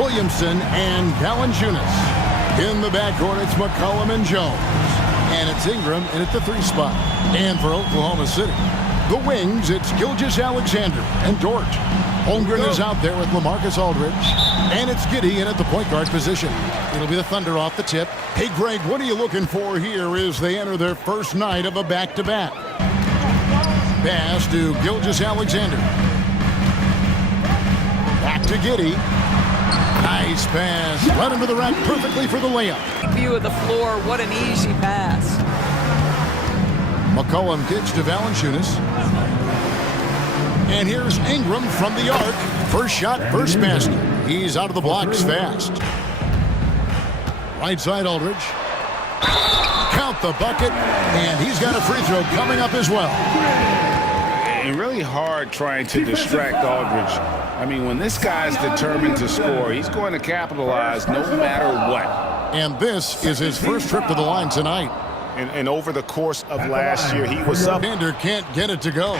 Williamson and Valanciunas. In the backcourt, it's McCollum and Jones. And it's Ingram in at the 3 spot. And for Oklahoma City, the wings, it's Gilgeous-Alexander and Dort. Holmgren is out there with LaMarcus Aldridge. And it's Giddey in at the point guard position. It'll be the Thunder off the tip. Hey, Greg, what are you looking for here as they enter their first night of a back-to-back? Pass to Gilgeous-Alexander. Back to Giddey. Nice pass. Led him to the rack perfectly for the layup. View of the floor. What an easy pass. McCollum kicks to Valanciunas. And here's Ingram from the arc. First shot, first basket. He's out of the blocks fast. Right side Aldridge. Count the bucket. And he's got a free throw coming up as well. And really hard trying to distract Aldridge. I mean, when this guy's determined to score, he's going to capitalize no matter what. And this is his first trip to the line tonight. And over the course of last year, he was up. Vander can't get it to go.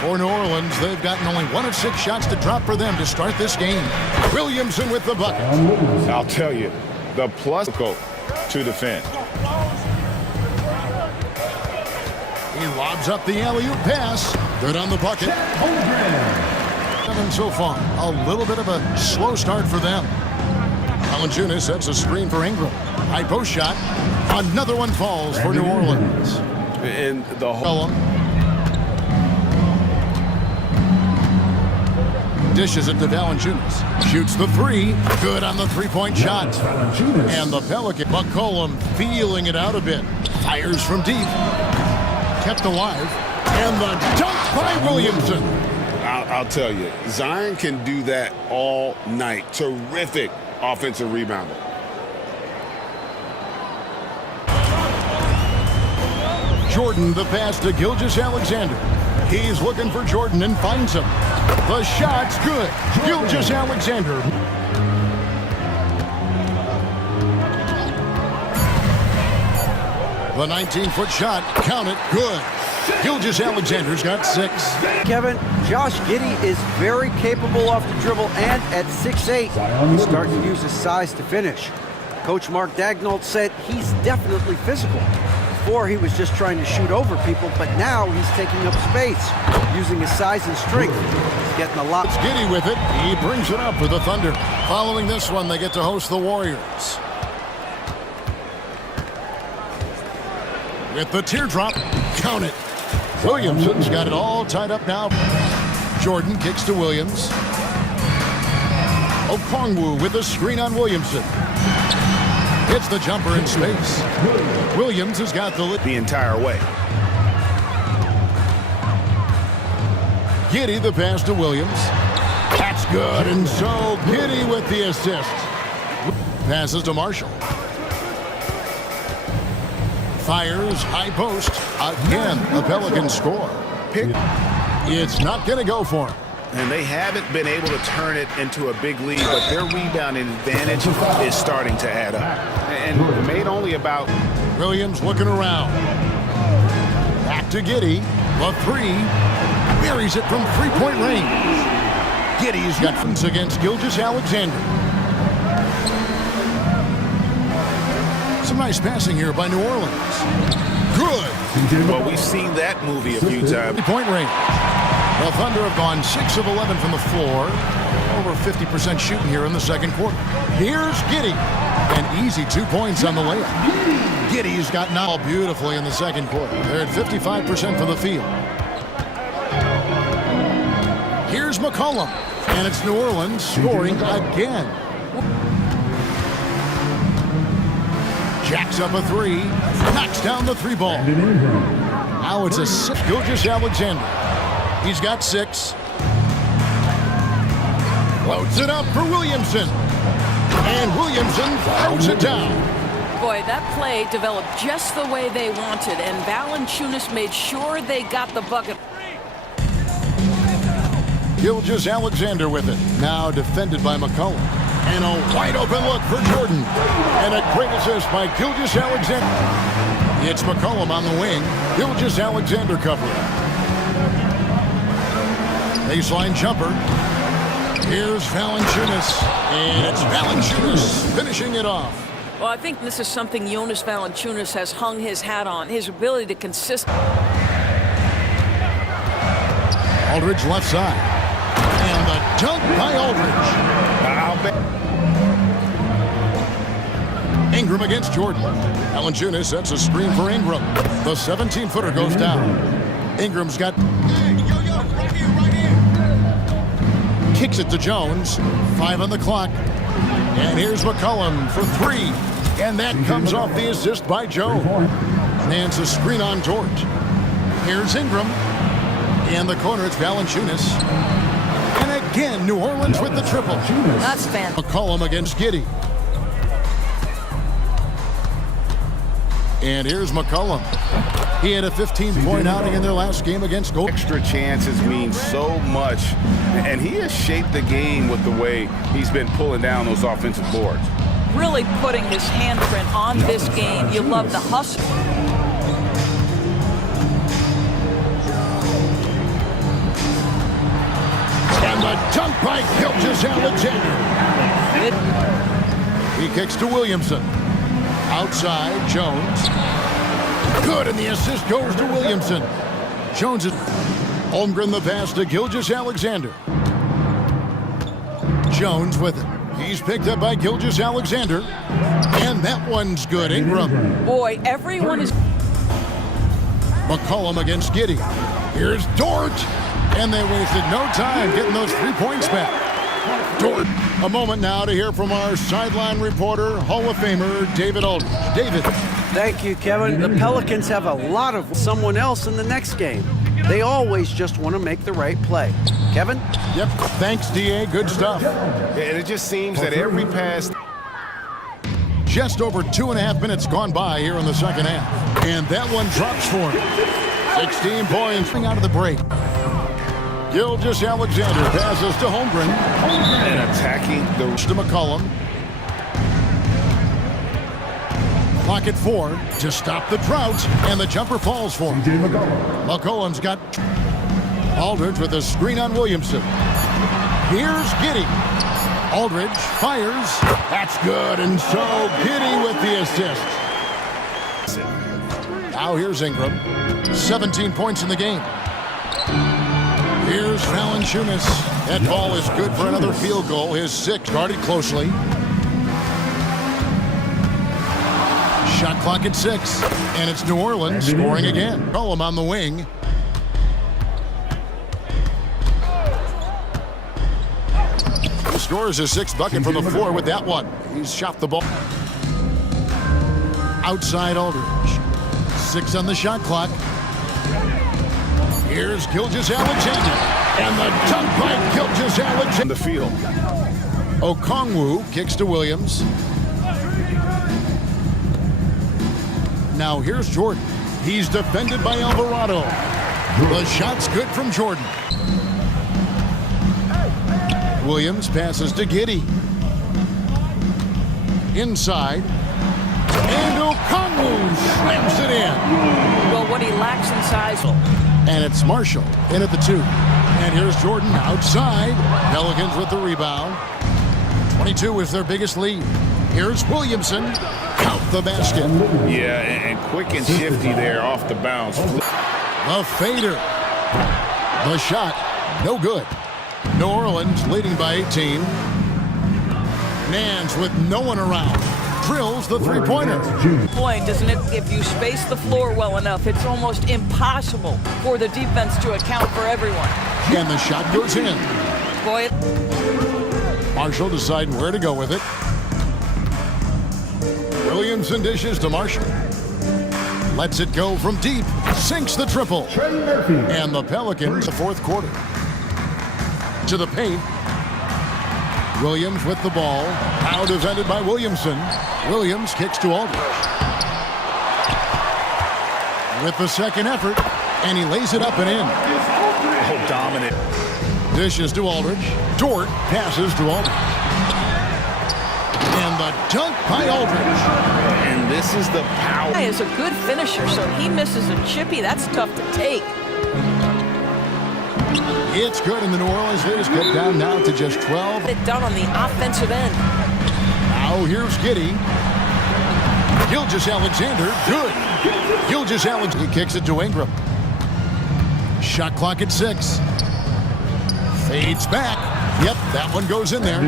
For New Orleans, they've gotten only 1 of 6 shots to drop for them to start this game. Williamson with the bucket. I'll tell you, the plus to defend. He lobs up the alley-oop pass. Good on the bucket. 7 so far. A little bit of a slow start for them. Valanciunas sets a screen for Ingram. High post shot. Another one falls for New Orleans. And the whole dishes it to Valanciunas. Shoots the 3. Good on the 3-point shot. And the Pelicans. McCollum feeling it out a bit. Fires from deep. Kept alive. And the dunk by Williamson. I'll tell you, Zion can do that all night. Terrific offensive rebounder. Jordan, the pass to Gilgeous-Alexander. He's looking for Jordan and finds him. The shot's good. Gilgeous-Alexander. The 19-foot shot, count it, good. Gilgeous-Alexander's got 6. Kevin, Josh Giddey is very capable off the dribble, and at 6'8", he's starting to use his size to finish. Coach Mark Daigneault said he's definitely physical. Before, he was just trying to shoot over people, but now he's taking up space, using his size and strength. He's getting a lot. It's Giddey with it. He brings it up for the Thunder. Following this one, they get to host the Warriors. With the teardrop, count it. Williamson's got it all tied up now. Jordan kicks to Williams. Okongwu with the screen on Williamson. Hits the jumper in space. Williams has got the entire way. Giddey the pass to Williams. That's good, and so Giddey with the assist. Passes to Marshall. Fires, high post. Again, the Pelicans score. It's not going to go for him. And they haven't been able to turn it into a big lead, but their rebounding advantage is starting to add up. And made only about... Williams looking around. Back to Giddey. The 3. Buries it from 3-point range. Giddey's got fronts against Gilgeous-Alexander. Some nice passing here by New Orleans. Good. Well, we've seen that movie a few times. 3-point range. The Thunder have gone 6 of 11 from the floor. Over 50% shooting here in the second quarter. Here's Giddey. An easy 2 points on the layup. Giddey's got now beautifully in the second quarter. They're at 55% from the field. Here's McCollum. And it's New Orleans scoring again. Jacks up a 3. Knocks down the 3 ball. Now it's a 6. Gilgeous-Alexander. He's got 6. Loads it up for Williamson. And Williamson throws it down. Boy, that play developed just the way they wanted, and Valanciunas made sure they got the bucket. Gilgeous-Alexander with it. Now defended by McCollum. And a wide open look for Jordan. And a great assist by Gilgeous-Alexander. It's McCollum on the wing. Gilgeous-Alexander covering. Baseline jumper. Here's Valanciunas, and it's Valanciunas finishing it off. Well, I think this is something Jonas Valanciunas has hung his hat on, his ability to consistently. Aldridge left side. And the dunk by Aldridge. I'll bet. Ingram against Jordan. Valanciunas sets a screen for Ingram. The 17-footer goes down. Ingram's got... Kicks it to Jones. 5 on the clock. And here's McCollum for 3. And that comes off the assist by Jones. Nance a screen on George. Here's Ingram. In the corner, it's Valanciunas. And again, New Orleans with the triple. That's fantastic. McCollum against Giddey. And here's McCollum. He had a 15-point outing in their last game against Gold. Extra chances mean so much, and he has shaped the game with the way he's been pulling down those offensive boards. Really putting his handprint on this game. You love the hustle. And the dunk by Gilgeous-Alexander. He kicks to Williamson. Outside, Jones. Good, and the assist goes to Williamson. Jones is... Holmgren the pass to Gilgeous-Alexander. Jones with it. He's picked up by Gilgeous-Alexander. And that one's good. Ingram. Boy, everyone is... McCollum against Giddey. Here's Dort. And they wasted no time getting those 3 points back. Dort. A moment now to hear from our sideline reporter, Hall of Famer David Aldridge. David. Thank you, Kevin. The Pelicans have a lot of someone else in the next game. They always just want to make the right play. Kevin? Yep. Thanks, D.A. Good stuff. And it just seems that every pass... Just over 2.5 minutes gone by here in the second half. And that one drops for him. 16 points out of the break. Gilgeous-Alexander passes to Holmgren. And attacking the... To McCollum. Clock at 4 to stop the drought. And the jumper falls for him. McCollum's got Aldridge with a screen on Williamson. Here's Giddey. Aldridge fires. That's good. And so Giddey with the assist. Now here's Ingram. 17 points in the game. Here's Valanciunas. That ball is good for another field goal. His 6th guarded closely. Shot clock at 6. And it's New Orleans scoring again. McCollum on the wing. He scores his 6th bucket from the floor with that one. He's shot the ball. Outside Aldridge. 6 on the shot clock. Here's Gilgeous-Alexander. And the dunk by Gilgeous-Alexander. In the field. Okongwu kicks to Williams. Now here's Jordan. He's defended by Alvarado. The shot's good from Jordan. Williams passes to Giddey. Inside. And Okongwu slams it in. Well, what he lacks in size. And it's Marshall in at the 2. And here's Jordan outside. Pelicans with the rebound. 22 is their biggest lead. Here's Williamson. Count the basket. Yeah, and quick and shifty there off the bounce. The fader. The shot. No good. New Orleans leading by 18. Nance with no one around. Drills the three-pointer. Point, isn't it? If you space the floor well enough, it's almost impossible for the defense to account for everyone. And the shot goes in. Boy, Marshall deciding where to go with it. Williamson dishes to Marshall. Lets it go from deep. Sinks the triple. And the Pelicans, the 4th quarter. To the paint. Williams with the ball. Now defended by Williamson. Williams kicks to Aldridge. With the second effort. And he lays it up and in. Oh, dominant. Dishes to Aldridge. Dort passes to Aldridge. And the dunk by Aldridge. And this is the power. Guy is a good finisher, so he misses a chippy. That's tough to take. It's good, and the New Orleans lead is cut down now to just 12. It done on the offensive end. Now here's Giddey. Gilgeous-Alexander, good. Gilgeous-Alexander, he kicks it to Ingram. Shot clock at 6. Fades back. Yep, that one goes in there.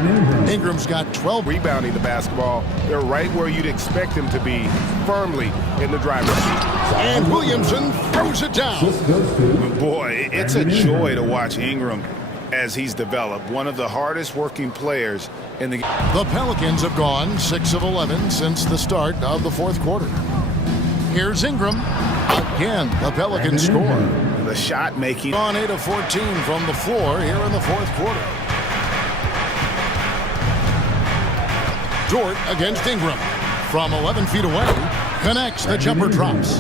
Ingram's got 12. Rebounding the basketball. They're right where you'd expect them to be, firmly in the driver's seat. And Williamson throws it down. Boy, it's a joy to watch Ingram as he's developed. One of the hardest working players in the game. The Pelicans have gone 6 of 11 since the start of the fourth quarter. Here's Ingram. Again, the Pelicans score. The shot making. On 8 of 14 from the floor here in the fourth quarter. Dort against Ingram. From 11 feet away, connects, the jumper drops.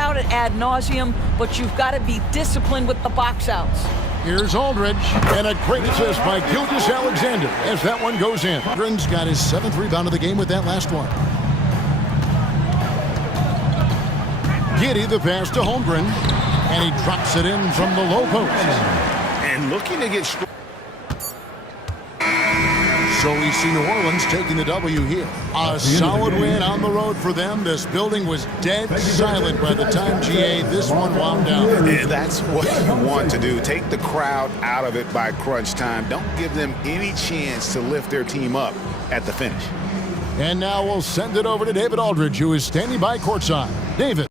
Out at ad nauseum, but you've got to be disciplined with the box outs. Here's Aldridge, and a great assist by Gilgeous-Alexander as that one goes in. Aldridge's got his 7th rebound of the game with that last one. Giddey the pass to Holmgren, and he drops it in from the low post. And looking to get. So we see New Orleans taking the W here. A solid win on the road for them. This building was dead silent by the time, GA, this one wound down. And that's what you want to do. Take the crowd out of it by crunch time. Don't give them any chance to lift their team up at the finish. And now we'll send it over to David Aldridge, who is standing by courtside. David.